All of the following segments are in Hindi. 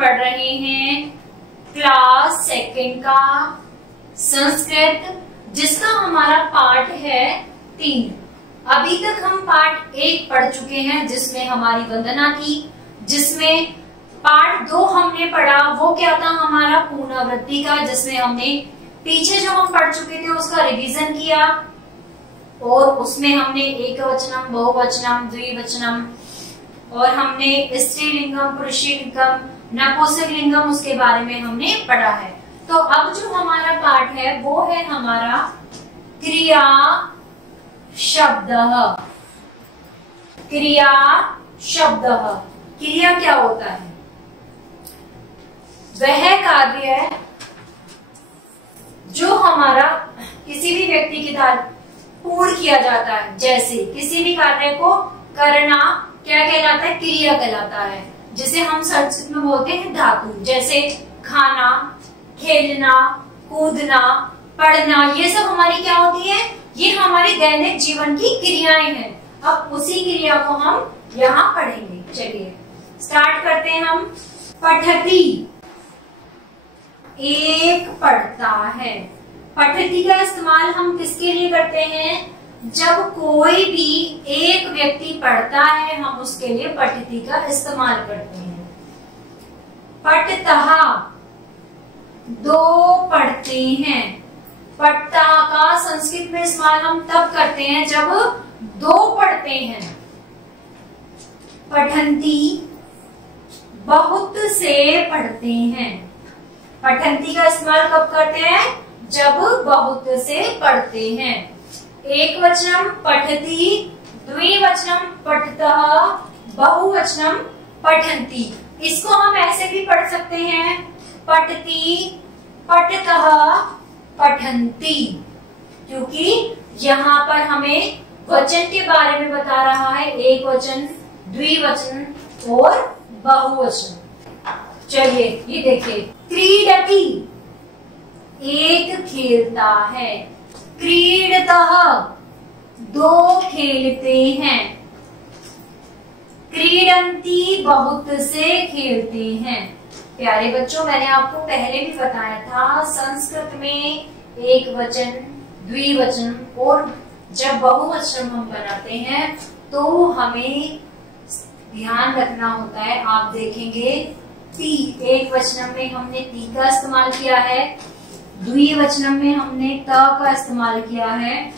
पढ़ रहे हैं क्लास सेकंड का संस्कृत, जिसका हमारा पाठ है 3। अभी तक हम पाठ 1 पढ़ चुके हैं, जिसमें हमारी वंदना थी। जिसमें पाठ 2 हमने पढ़ा, वो क्या था हमारा पुनरावृत्ति का, जिसमें हमने पीछे जो हम पढ़ चुके थे उसका रिवीजन किया। और उसमें हमने एकवचनम, बहुवचनम, द्विवचनम और हमने स्त्रीलिंगम, पुरुषलिंगम, नपुंसकलिंगम उसके बारे में हमने पढ़ा है। तो अब जो हमारा पाठ है वो है हमारा क्रिया शब्द। क्रिया शब्द, क्रिया क्या होता है? वह कार्य जो हमारा किसी भी व्यक्ति के द्वारा पूर्ण किया जाता है। जैसे किसी भी कार्य को करना क्या कहलाता है? क्रिया कहलाता है, जिसे हम संस्कृत में बोलते हैं धातु। जैसे खाना, खेलना, कूदना, पढ़ना, ये सब हमारी क्या होती है? ये हमारी दैनिक जीवन की क्रियाएं हैं। अब उसी क्रिया को हम यहाँ पढ़ेंगे। चलिए स्टार्ट करते हैं हम। पठती, एक पढ़ता है। पठती का इस्तेमाल हम किसके लिए करते हैं? जब कोई भी एक व्यक्ति पढ़ता है, हम उसके लिए पठती का इस्तेमाल करते हैं। पठतः, 2 पढ़ते हैं। पढ़ता का संस्कृत में इस्तेमाल हम तब करते हैं जब 2 पढ़ते हैं। पठन्ति, बहुत से पढ़ते हैं। पठन्ति का इस्तेमाल कब करते हैं? जब बहुत से पढ़ते हैं। एक वचनम पठति, द्विवचनम पठतः, बहुवचनम पठन्ति। इसको हम ऐसे भी पढ़ सकते हैं, पठति, पठतः, पठन्ति, क्योंकि यहाँ पर हमें वचन के बारे में बता रहा है, एक वचन, द्विवचन और बहुवचन। चलिए ये देखिए, क्रीडति, एक खेलता है। क्रीडतः, 2 खेलते हैं। क्रीडन्ति, बहुत से खेलते हैं। प्यारे बच्चों, मैंने आपको पहले भी बताया था, संस्कृत में एक वचन, द्विवचन और जब बहुवचन हम बनाते हैं तो हमें ध्यान रखना होता है। आप देखेंगे ती, एक वचन में हमने ती का इस्तेमाल किया है, द्विवचन में हमने त का इस्तेमाल किया है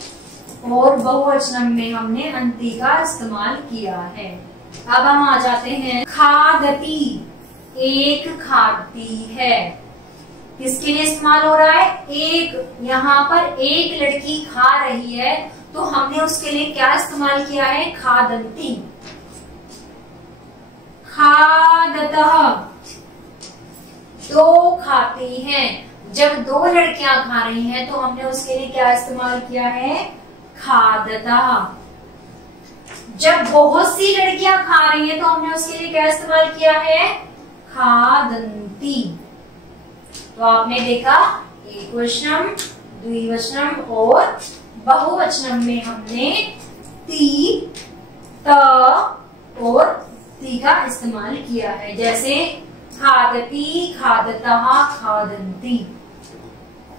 और बहुवचन में हमने अंति का इस्तेमाल किया है। अब हम आ जाते हैं खादती, एक खाती है। किसके लिए इस्तेमाल हो रहा है? एक, यहाँ पर एक लड़की खा रही है तो हमने उसके लिए क्या इस्तेमाल किया है? खादन्ति। खादतः, 2 खाती हैं। जब 2 लड़कियां खा रही हैं तो हमने उसके लिए क्या इस्तेमाल किया है? खादतः। जब बहुत सी लड़कियां खा रही हैं तो हमने उसके लिए क्या इस्तेमाल किया है? खादन्ति। तो आपने देखा, एक वचनम, द्विवचनम और बहुवचनम में हमने ती, त और ती का इस्तेमाल किया है। जैसे खादती, खादतः, खादन्ति।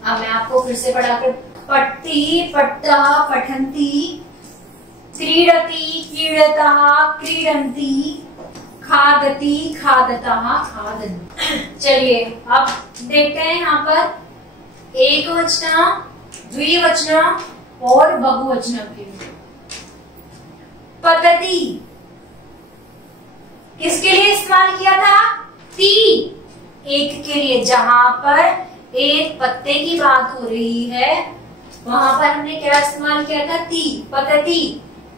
अब मैं आपको फिर से पढ़ाकर, पठति, पठतः, पठन्ति, क्रीडति, क्रीडतः, क्रीडन्ति, खादति, खादतः, खादन्ति। चलिए अब देखते हैं यहाँ पर एक वचन, द्विवचन और बहुवचन के। पतति किसके लिए इस्तेमाल किया था? ती, एक के लिए। जहां पर एक पत्ते की बात हो रही है वहां पर हमने क्या इस्तेमाल किया था? ती। पतति,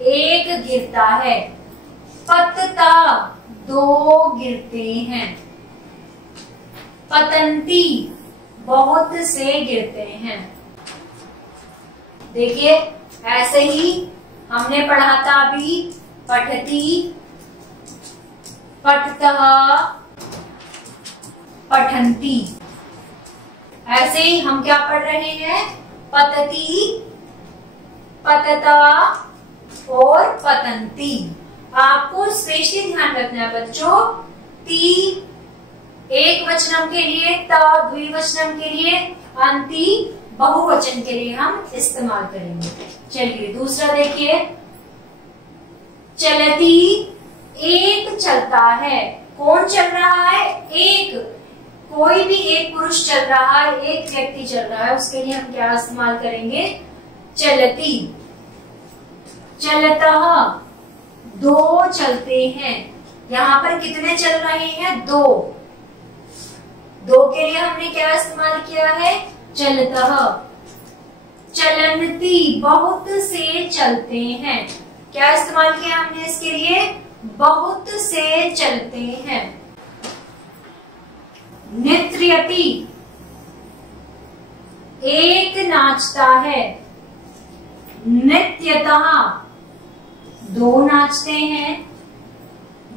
एक गिरता है। पतता, 2 गिरते हैं। पतन्ति, बहुत से गिरते हैं। देखिए ऐसे ही हमने पढ़ा था अभी, पठति, पठतः, पठन्ति। ऐसे ही हम क्या पढ़ रहे हैं? पतति, पततः और पतन्ति। आपको स्पेशली ध्यान रखना है बच्चों, ती, एक वचनम के लिए त, द्विवचनम के लिए अंति, बहुवचन के लिए हम इस्तेमाल करेंगे। चलिए दूसरा देखिए, चलती, एक चलता है। कौन चल रहा है? एक, कोई भी एक पुरुष चल रहा है, एक व्यक्ति चल रहा है, उसके लिए हम क्या इस्तेमाल करेंगे? चलती। चलतः, दो चलते हैं। यहाँ पर कितने चल रहे हैं? दो। दो के लिए हमने क्या इस्तेमाल किया है? चलतः। चलंती, बहुत से चलते हैं। क्या इस्तेमाल किया हमने इसके लिए? बहुत से चलते हैं। नृत्यति, एक नाचता है। नृत्यतः, दो नाचते हैं।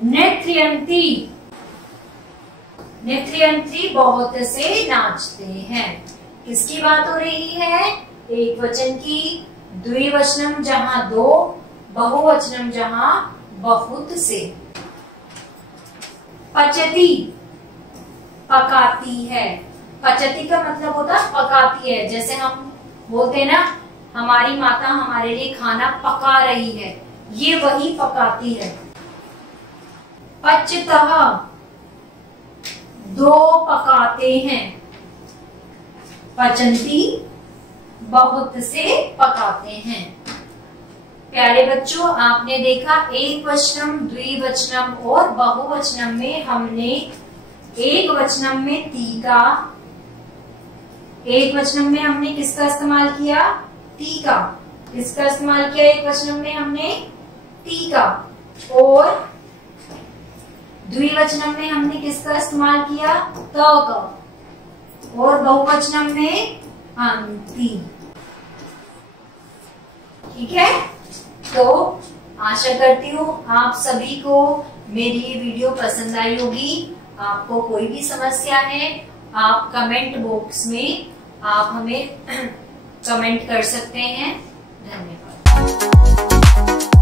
नृत्यन्ति, नृत्यन्ति बहुत से नाचते हैं। किसकी बात हो रही है? एक वचन की, द्विवचनम जहां दो, बहुवचनम जहां बहुत से। पचती, पकाती है। पचती का मतलब होता है पकाती है। जैसे हम बोलते हैं ना, हमारी माता हमारे लिए खाना पका रही है, ये वही पकाती है। पचतः, दो पकाते हैं। पचंती, बहुत से पकाते हैं। प्यारे बच्चों, आपने देखा एक वचनम, द्विवचनम और बहुवचनम में हमने एक वचनम में ती का, एक वचनम में हमने किसका इस्तेमाल किया? ती का। किसका इस्तेमाल किया? एक वचनम में हमने ती का। और द्विवचनम में हमने किसका इस्तेमाल किया? त का। और बहुवचनम में अंति। ठीक है, तो आशा करती हूँ आप सभी को मेरी ये वीडियो पसंद आई होगी। आपको कोई भी समस्या है, आप कमेंट बॉक्स में आप हमें कमेंट कर सकते हैं। धन्यवाद।